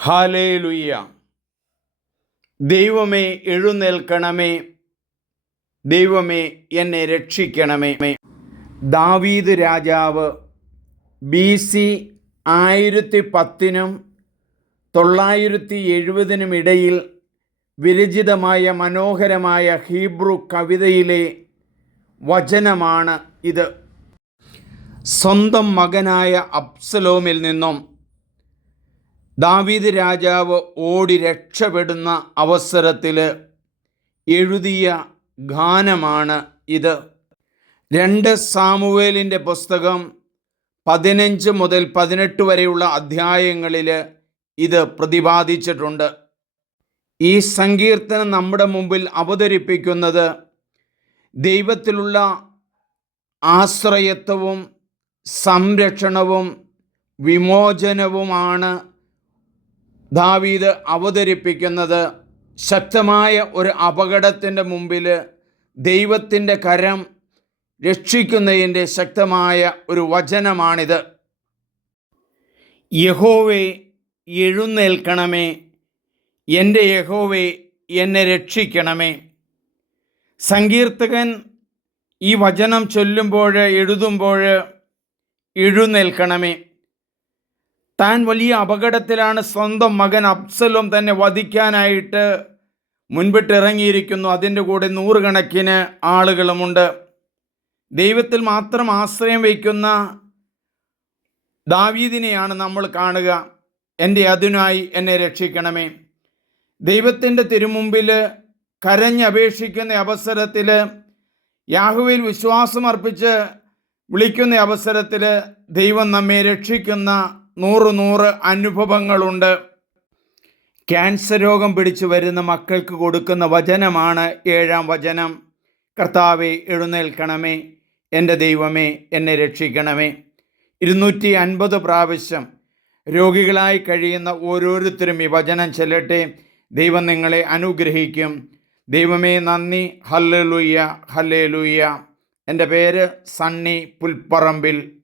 Hallelujah. ദൈവമേ എഴുന്നേൽക്കണമേ. ദൈവമേ എന്നെ രക്ഷിക്കണമേ. ദാവീദ് രാജാവ് ബി സി ആയിരത്തി പത്തിനും തൊള്ളായിരത്തി എഴുപതിനും ഇടയിൽ വിരചിതമായ മനോഹരമായ ഹീബ്രു കവിതയിലെ വചനമാണ് ഇത്. സ്വന്തം മകനായ അബ്സലോമിൽ നിന്നും ദാവീദ് രാജാവ് ഓടി രക്ഷപ്പെടുന്ന അവസരത്തിൽ എഴുതിയ ഗാനമാണ് ഇത്. രണ്ട് സാമുവേലിന്റെ പുസ്തകം പതിനഞ്ച് മുതൽ പതിനെട്ട് വരെയുള്ള അധ്യായങ്ങളിൽ ഇത് പ്രതിപാദിച്ചിട്ടുണ്ട്. ഈ സങ്കീർത്തനം നമ്മുടെ മുമ്പിൽ അവതരിപ്പിക്കുന്നത് ദൈവത്തിലുള്ള ആശ്രയത്വവും സംരക്ഷണവും വിമോചനവുമാണ് ദാവീദ് അവതരിപ്പിക്കുന്നത് ശക്തമായ ഒരു അപകടത്തിന്റെ മുമ്പിൽ ദൈവത്തിന്റെ കരം രക്ഷിക്കുന്നതിന്റെ ശക്തമായ ഒരു വചനമാണിത്. യഹോവേ എഴുന്നേൽക്കണമേ. എന്റെ യഹോവേ എന്നെ രക്ഷിക്കണമേ. സങ്കീർത്തകൻ ഈ വചനം ചൊല്ലുമ്പോൾ എഴുതുമ്പോൾ എഴുന്നേൽക്കണമേ. താൻ വലിയ അപകടത്തിലാണ് സ്വന്തം മകൻ അബ്സലോം തന്നെ വധിക്കാനായിട്ട് മുൻപിട്ട് ഇറങ്ങിയിരിക്കുന്നു അതിന്റെ കൂടെ നൂറുകണക്കിന് ആളുകളുമുണ്ട്. ദൈവത്തിൽ മാത്രം ആശ്രയം വയ്ക്കുന്ന ദാവീദിനെയാണ് നമ്മൾ കാണുക. എന്റെ അതിനായി എന്നെ രക്ഷിക്കണമേ. ദൈവത്തിന്റെ തിരുമുമ്പിൽ കരഞ്ഞപേക്ഷിക്കുന്ന അവസരത്തിൽ യാഹുവിൽ വിശ്വാസമർപ്പിച്ച് വിളിക്കുന്ന അവസരത്തിൽ ദൈവം നമ്മെ രക്ഷിക്കുന്ന നൂറ് നൂറ് അനുഭവങ്ങളുണ്ട്. ക്യാൻസർ രോഗം പിടിച്ചു വരുന്ന മക്കൾക്ക് കൊടുക്കുന്ന വചനമാണ് ഏഴാം വചനം. കർത്താവെ എഴുന്നേൽക്കണമേ. എന്റെ ദൈവമേ എന്നെ രക്ഷിക്കണമേ. ഇരുന്നൂറ്റി അൻപത് പ്രാവശ്യം രോഗികളായി കഴിയുന്ന ഓരോരുത്തരും ഈ വചനം ചെല്ലട്ടെ. ദൈവം നിങ്ങളെ അനുഗ്രഹിക്കും. ദൈവമേ നന്ദി. ഹല്ലേലൂയ്യ ഹല്ലേലൂയ്യ എന്റെ പേര് സണ്ണി പുൽപ്പറമ്പിൽ.